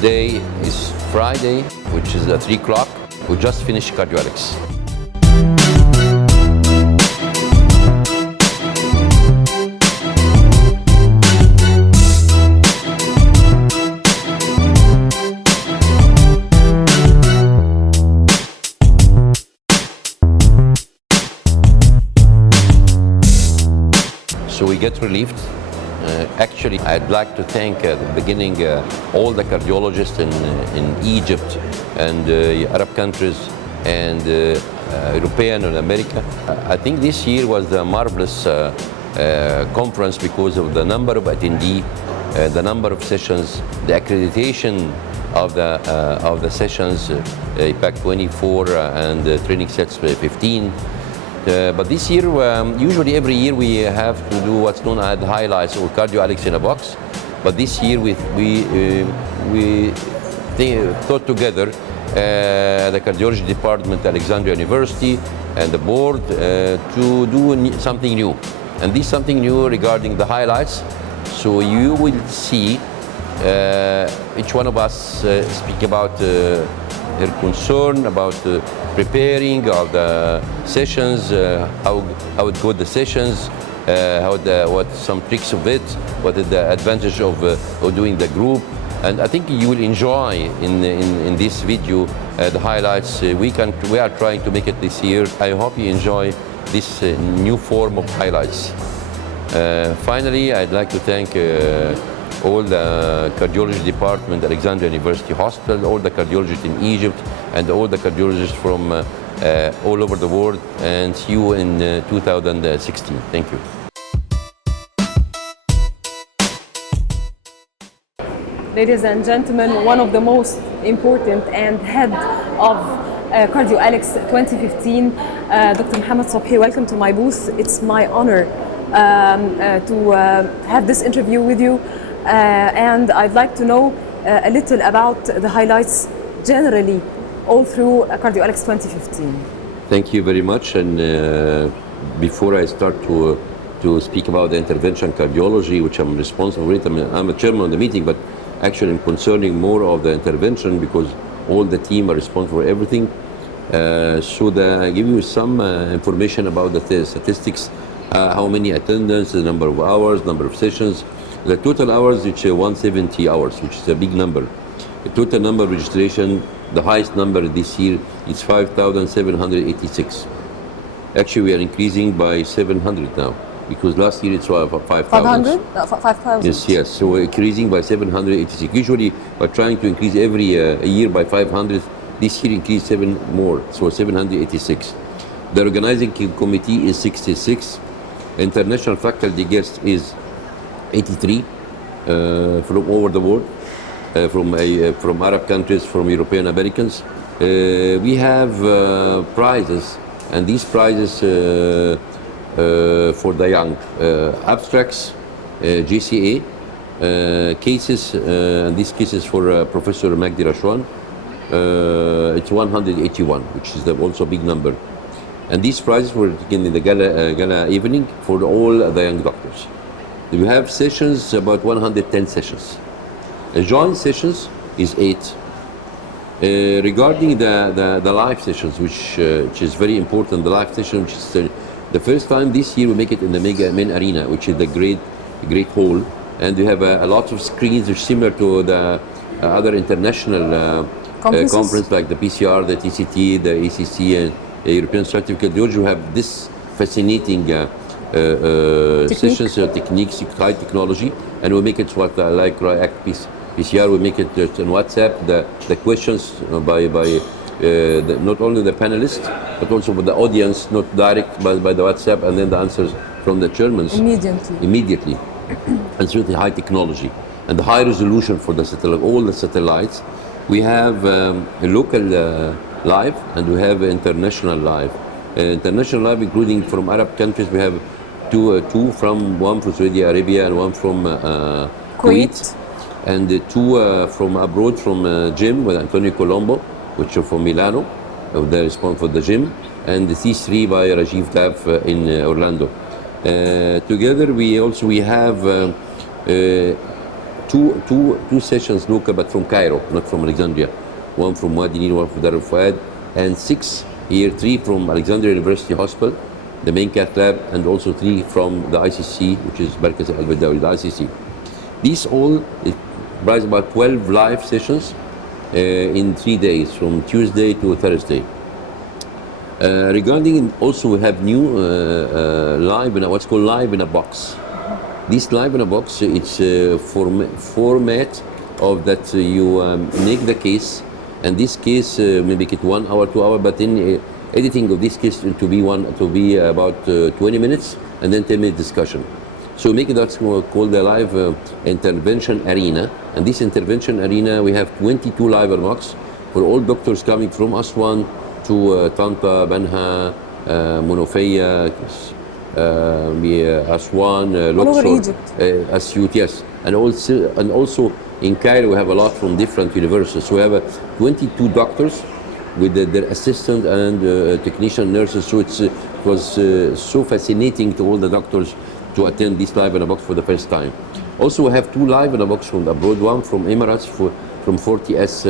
Today is Friday, which is at 3 o'clock. We just finished CardioAlex. So we get relieved. Actually, I'd like to thank at the beginning all the cardiologists in Egypt and Arab countries and European and America. I think this year was a marvelous conference because of the number of attendees, the number of sessions, the accreditation of the sessions, IPAC 24 and training sets 15. But this year, usually every year we have to do what's known as highlights or CardioAlex in a box. But this year we thought together the cardiology department at Alexandria University and the board to do something new. And this something new regarding the highlights. So you will see each one of us speak about her concern about preparing of the sessions, how it goes the sessions, what some tricks of it, what is the advantage of doing the group. And I think you will enjoy in this video the highlights. We are trying to make it this year. I hope you enjoy this new form of highlights. Finally, I'd like to thank all the cardiology department at Alexandria University Hospital, all the cardiologists in Egypt, and all the cardiologists from all over the world. And see you in 2016. Thank you. Ladies and gentlemen, one of the most important and head of CardioAlex 2015, Dr. Mohamed Sobhy. Welcome to my booth. It's my honor to have this interview with you. And I'd like to know a little about the highlights generally all through CardioAlex 2015. Thank you very much. And before I start to speak about the intervention cardiology, which I'm responsible for it, I'm a chairman of the meeting, but actually I'm concerning more of the intervention because all the team are responsible for everything. I give you some information about the statistics, how many attendance, the number of hours, number of sessions. The total hours, which 170 hours, which is a big number. The total number of registration, the highest number this year is 5,786. Actually, we are increasing by 700 now, because last year it's 5,000. 5,000? Yes. So we're increasing by 786. Usually, we're trying to increase every year by 500. This year increased 7 more, so 786. The organizing committee is 66. International faculty guest is 83 from over the world, from Arab countries, from European Americans. We have prizes, and these prizes for the young, abstracts, GCA, cases, and these cases for Professor Magdi Rashwan. It's 181, which is also a big number. And these prizes were taken in the gala evening for all the young doctors. We have sessions, about 110 sessions. Joint sessions is 8. Regarding the live sessions, which is very important, the live session, which is the first time this year we make it in the main arena, which is the great hall. And we have a lot of screens which are similar to the other international conference like the PCR, the TCT, the ACC, and the European Certificate. They also have this fascinating sessions, techniques, high technology, and we make it what I like React PCR. We make it on WhatsApp. The questions by not only the panelists but also for the audience, not direct by the WhatsApp, and then the answers from the Germans immediately. And certainly high technology and the high resolution for the satellite, all the satellites. We have a local live and we have international live. International live, including from Arab countries, we have two one from Saudi Arabia and one from Kuwait, and two from abroad from gym with Antonio Colombo, which are from Milano. They respond for the gym, and the C3 by Rajiv Lab in Orlando. Together we have two sessions local, but from Cairo, not from Alexandria. One from Wadi Nil, one from Dar al-Fuad, and 6 here, 3 from Alexandria University Hospital, the main cath lab, and also 3 from the ICC, which is Barkas al-Badawi, the ICC. These all comprise about 12 live sessions in 3 days, from Tuesday to Thursday. Regarding also, we have new live in what's called live in a box. This live in a box, it's a format of that you make the case, and this case may make it 1 hour, 2 hours, but then editing of this case to be about 20 minutes, and then 10-minute discussion. So make it that's called the live intervention arena. And this intervention arena, we have 22 live box for all doctors coming from Aswan to Tanta, Banha, Monofia, Aswan, Luxor, Asyut, yes. And also in Cairo, we have a lot from different universities. So we have 22 doctors with their assistant and technician nurses. So it was so fascinating to all the doctors to attend this live in a box for the first time. Also, we have 2 live in a box from abroad, one from Emirates from 40S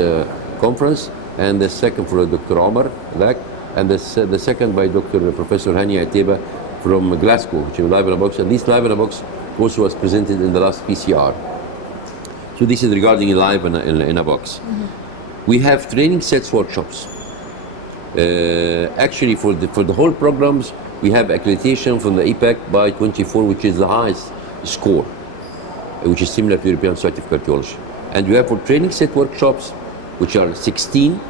conference, and the second for Dr. Omar Lak, and the second by Professor Hani Ateba from Glasgow, which is live in a box. And this live in a box also was presented in the last PCR. So this is regarding live in a box. Mm-hmm. We have training sets workshops. Actually, for the whole programs, we have accreditation from the EPAC by 24, which is the highest score, which is similar to European Society of Cardiology. And we have for training set workshops, which are 16,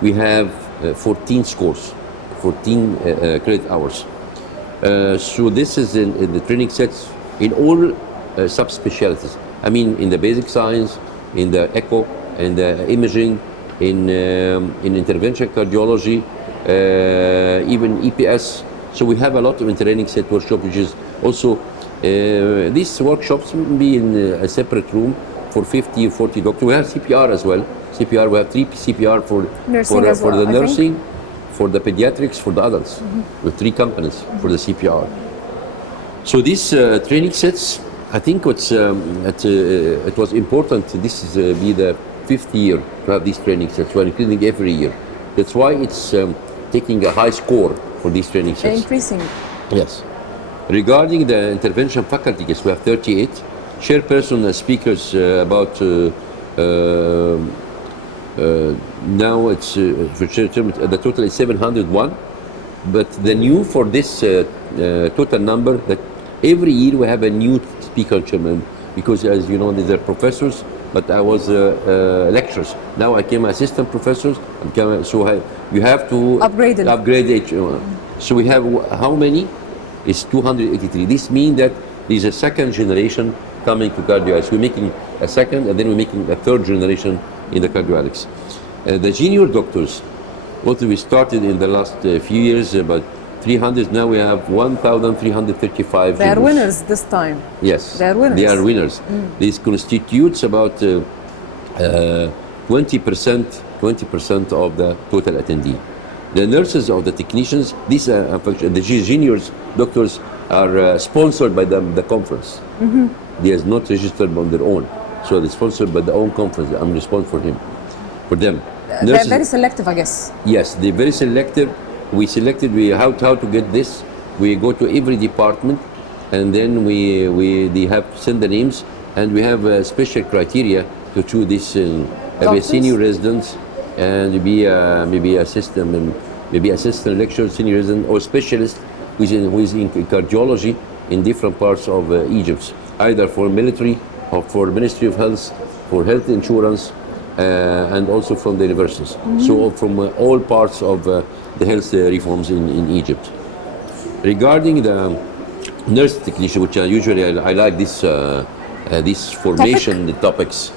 we have 14 scores, 14 credit hours. So this is in the training sets in all subspecialties. I mean, in the basic science, in the echo, in the imaging, in intervention cardiology, even EPS. So we have a lot of training set workshop, which is also, these workshops will be in a separate room for 50 or 40 doctors. We have CPR as well. CPR, we have 3 CPR for the nursing, for the pediatrics, for the adults, with 3 companies for the CPR. So these training sets, I think it was important. This is be the 5th year to have these training sets. We're including every year. That's why it's taking a high score for these training sets. Increasing. Yes. Regarding the intervention faculty, yes, we have 38 chairperson speakers about. Now it's the total is 701, but the new for this total number, that every year we have a new speaker chairman, because as you know, these are professors, but I was lecturers. Now I came assistant professors, so you have to upgrade it. So we have how many? It's 283. This means that there's a second generation coming to CardioAlex. We're making a second, and then we're making a third generation in the CardioAlex. The junior doctors, what we started in the last few years, about 300, now we have 1,335. They are winners this time. Yes, they are winners. They are winners. This constitutes about 20% of the total attendee. The nurses or the technicians, these are the juniors doctors are sponsored by the conference. They are not registered on their own. So they're sponsored by their own conference. I'm responsible for them. They're very selective, I guess. Yes, they're very selective. We selected how to get this. We go to every department, and then they have to send the names, and we have a special criteria to choose this. Be a senior residents, and be maybe assistant lecturer, senior resident, or specialist who is in cardiology in different parts of Egypt, either for military or for Ministry of Health, for health insurance, and also from the universities. So from all parts of the health reforms in Egypt. Regarding the nurse technician, which I like this formation, the topics.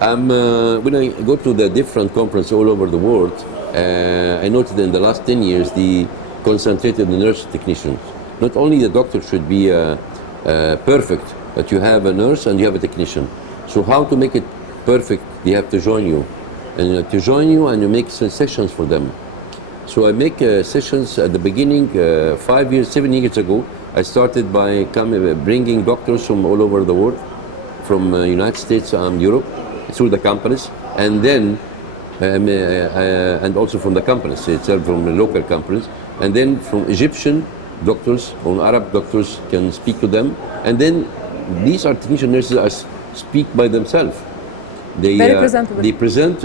When I go to the different conferences all over the world, I noted in the last 10 years the concentrated nurse technicians. Not only the doctor should be perfect, but you have a nurse and you have a technician. So how to make it perfect? They have to join you, and you make sessions for them. So I make sessions at the beginning. 7 years ago, I started by bringing doctors from all over the world from United States and Europe through the companies, and then and also from the companies itself, from the local companies, and then from Egyptian doctors or Arab doctors can speak to them, and then these are technician nurses speak by themselves. They Very presentable. they present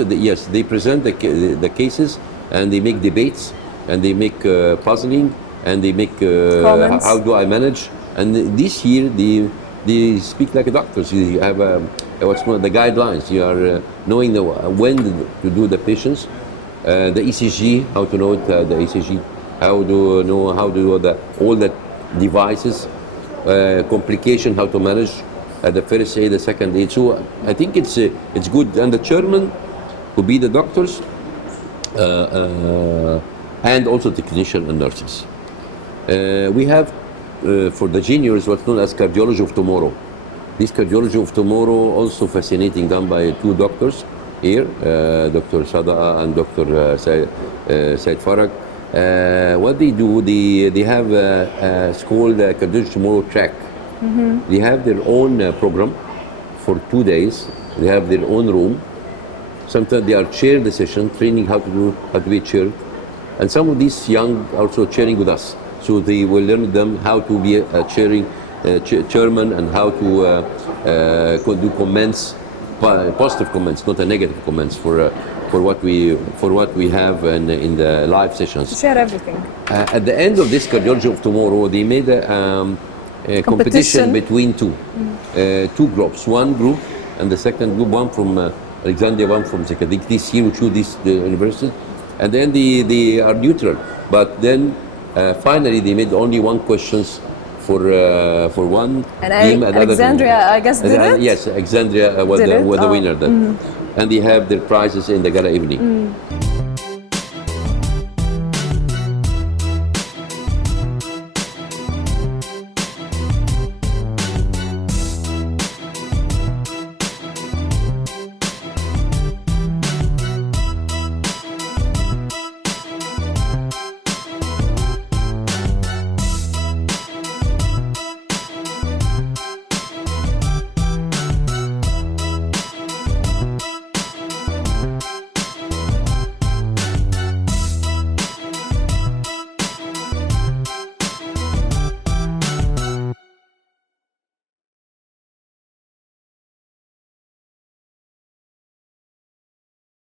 they present the cases, and they make debates, and they make puzzling, and they make Comments. how do I manage, and this year they speak like doctors. You have what's called the guidelines. You are knowing when to do the patients, the ECG, how to know the ECG, how to know how to do all the devices, complication, how to manage the first aid, the second aid. So I think it's good. And the chairman will be the doctors and also technicians and nurses. We have for the juniors what's known as cardiology of tomorrow. This cardiology of tomorrow also fascinating, done by two doctors here, Dr. Sada and Dr. Said Farag. What they do, they have it's called cardiology tomorrow track. Mm-hmm. They have their own program for 2 days. They have their own room. Sometimes they are chair the session, training how to be chaired, and some of these young also chairing with us. So they will learn them how to be a chairman, and how to do comments, positive comments, not a negative comments for what we have in the live sessions. Share everything. At the end of this cardiology of tomorrow, they made a competition between two groups. One group and the second group, one from Alexandria, one from Zakadik. This year we choose the university, and then they are neutral. But then finally they made only one questions for one team. And Alexandria, I guess, did it? Yes, Alexandria was the winner then. Mm-hmm. And they have their prizes in the gala evening.